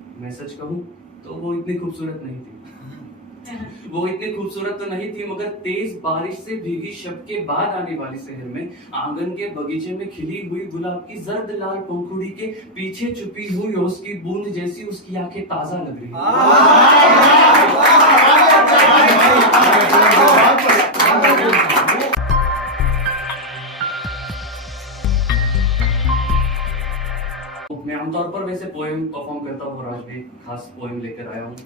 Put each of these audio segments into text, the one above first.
मैं सच कहूँ तो वो इतनी खूबसूरत नहीं थी। वो इतनी खूबसूरत तो नहीं थी, मगर तेज बारिश से भीगी शब के बाद आने वाली शहर में आंगन के बगीचे में खिली हुई गुलाब की जर्द लाल पंखुड़ी के पीछे छुपी हुई ओस की बूंद जैसी उसकी आंखें ताजा लग रही थी। मैं आमतौर पर वैसे पोएम परफॉर्म करता हूँ और आज भी खास पोएम लेकर आया हूँ।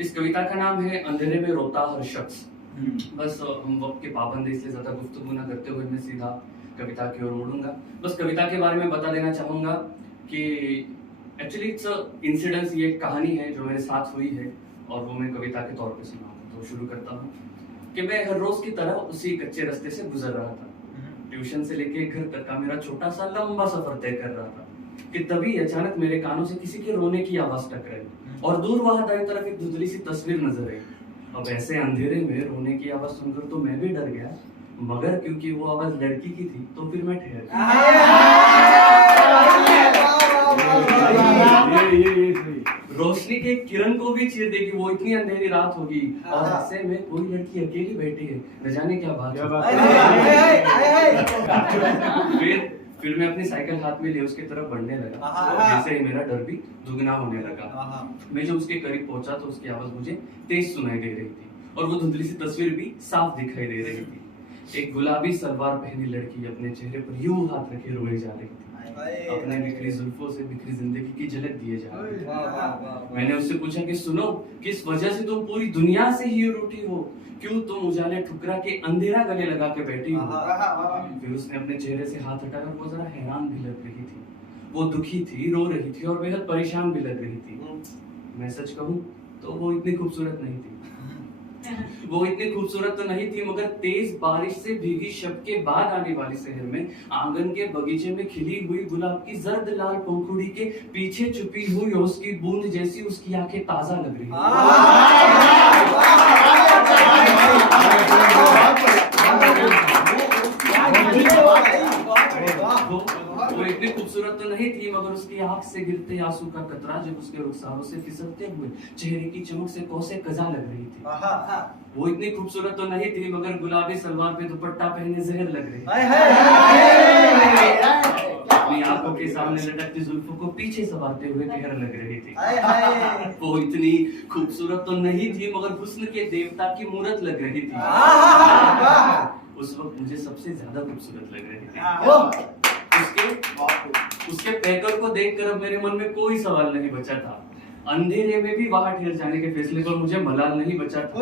इस कविता का नाम है अंधेरे में रोता हर शख्स। बस हम वक्त के पाबंदी इसलिए ज्यादा गुफ्तगू ना करते हुए मैं सीधा कविता की ओर मुड़ूंगा। बस कविता के बारे में बता देना चाहूंगा कि एक्चुअली इट्स इंसिडेंस, ये एक कहानी है जो मेरे साथ हुई है और वो मैं कविता के तौर पे सुनाऊंगा। तो शुरू करता हूँ कि मैं हर रोज की तरह उसी कच्चे रास्ते से गुजर रहा था। ट्यूशन से लेके घर तक का मेरा छोटा सा लंबा सफर तय कर रहा था कि तभी अचानक मेरे कानों से किसी के रोने की आवाज टकराई और दूर वहां दाईं तरफ एक धुंधली सी तस्वीर नजर आई। अब ऐसे अंधेरे में रोने की आवाज सुनकर तो मैं भी डर गया, मगर क्योंकि वो आवाज लड़की की थी तो फिर मैं ठहर गया। रोशनी के किरण को भी चीर देगी, वो इतनी अंधेरी रात होगी और ऐसे में कोई लड़की अकेली बैठी है, न जाने क्या बात है। फिर मैं अपनी साइकिल हाथ में ले उसके तरफ बढ़ने लगा, जैसे ही मेरा डर भी दुगना होने लगा। मैं जब उसके करीब पहुंचा तो उसकी आवाज मुझे तेज सुनाई दे रही थी और वो धुंधली सी तस्वीर भी साफ दिखाई दे रही थी। एक गुलाबी सलवार पहनी लड़की अपने चेहरे पर यूं हाथ रखे रोए जा रही थी, अपने बिखरी जुल्फों से बिखरी जिंदगी की झलक दिए जा रही थी। मैंने उससे पूछा कि सुनो, किस वजह से तुम पूरी दुनिया से ही रूठी हो? क्यों तुम उजाले ठुकरा के अंधेरा गले लगा के बैठी हो? फिर उसने अपने चेहरे से हाथ हटाकर वो जरा हैरान भी लग रही थी। वो दुखी थी, रो रही थी और बेहद परेशान भी लग रही थी। मैं सच कहूँ तो वो इतनी खूबसूरत नहीं थी। वो इतनी खूबसूरत तो नहीं थी, मगर तेज बारिश से भीगी शब के बाद आने वाली शहर में आंगन के बगीचे में खिली हुई गुलाब की जर्द लाल पंखुड़ी के पीछे छुपी हुई ओस की बूंद जैसी उसकी आंखें ताजा लग रही वो इतनी खूबसूरत तो नहीं थी, मगर उसकी आंख से गिरते आंसू का कतरा जब उसके रुखसारों से फिसलते हुए चेहरे की चमक से कौसे कजा लग रही थी। वो इतनी खूबसूरत तो नहीं थी, मगर गुलाबी सलवार पे दुपट्टा पहने जहर लग रही थी। अपनी आंखों के सामने लटकती जुल्फों को पीछे संवारते हुए कहर लग रही थी। वो इतनी खूबसूरत तो नहीं थी, मगर हुस्न के देवता की मूरत लग रही थी। उस वक्त मुझे सबसे ज्यादा खूबसूरत लग रही थी। उसके पैकर को देखकर अब मेरे मन में कोई सवाल नहीं बचा था। अंधेरे में भी वहां ठहर जाने के फैसले पर मुझे मलाल नहीं बचा था।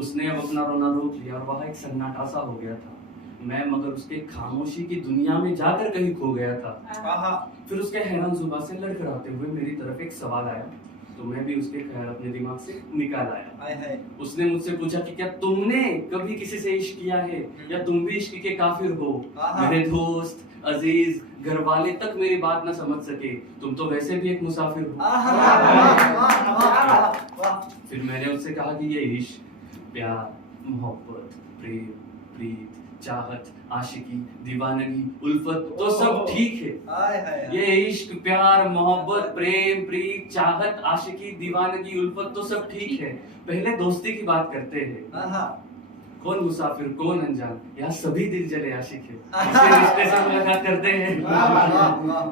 उसने अब अपना रोना रोक लिया और वहां एक सन्नाटा सा हो गया था। मैं मगर उसके खामोशी की दुनिया में जाकर कहीं खो गया था। फिर उसके हैरान जुबान से लड़खड़ाते हुए मेरी तरफ एक सवाल आया, तो मैं भी उसके ख्याल अपने दिमाग से निकाल आया। उसने मुझसे पूछा कि क्या तुमने कभी किसी से इश्क किया है या तुम भी इश्क के काफिर हो? मेरे दोस्त, अजीज, घर वाले तक मेरी बात ना समझ सके, तुम तो वैसे भी एक मुसाफिर हो। फिर मैंने उससे कहा कि ये इश्क, प्यार, मोहब्बत, प्रेम, प्रीत, चाहत, आशिकी, दीवानगी, उल्फत तो सब ठीक है। ये इश्क, प्यार, मोहब्बत, प्रेम, प्रीत, चाहत, आशिकी, दीवानगी, उल्फत तो सब ठीक है। पहले दोस्ती की बात करते हैं। कौन मुसाफिर, कौन अनजान, यहाँ सभी दिल जले आशिक है। किसी रिश्ते से मुलाकात करते हैं।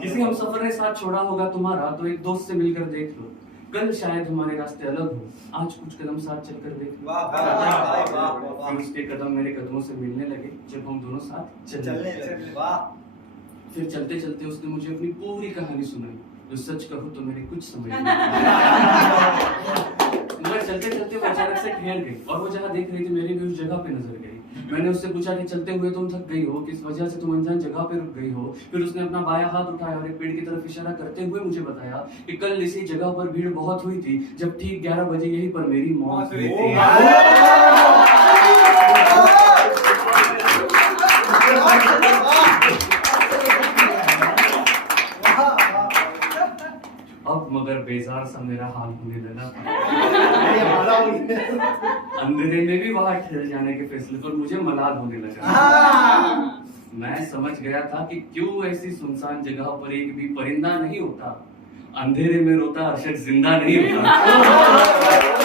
किसी हम सफर ने साथ छोड़ा होगा तुम्हारा, तो एक दोस्त से मिलकर देख लो। कल शायद हमारे रास्ते अलग हो, आज कुछ कदम साथ चलकर देख लो। फिर उसके कदम मेरे कदमों से मिलने लगे जब हम दोनों साथ चलने लगे। फिर चलते चलते उसने मुझे अपनी पूरी कहानी सुनाई, जो सच कहूँ तो मेरे कुछ समझ नहीं आया। मगर चलते चलते वो अचानक से ठहर गई और वो जहाँ देख रही थी मेरी भी उस जगह पे नजर गई। मैंने उससे पूछा कि चलते हुए तुम थक गई हो, किस वजह से तुम अनजान जगह पे रुक गई हो? फिर उसने अपना बायां हाथ उठाया और एक पेड़ की तरफ इशारा करते हुए मुझे बताया कि कल इसी जगह पर भीड़ बहुत हुई थी, जब ठीक 11 बजे यहीं पर मेरी मौत हुई थी। अब मगर बेजार सा मेरा हाल होने लगा था। अंधेरे में भी वहां ठहर जाने के फैसले पर मुझे मलाल होने लगा। मैं समझ गया था कि क्यों ऐसी सुनसान जगह पर एक भी परिंदा नहीं होता। अंधेरे में रोता अरशद जिंदा नहीं होता।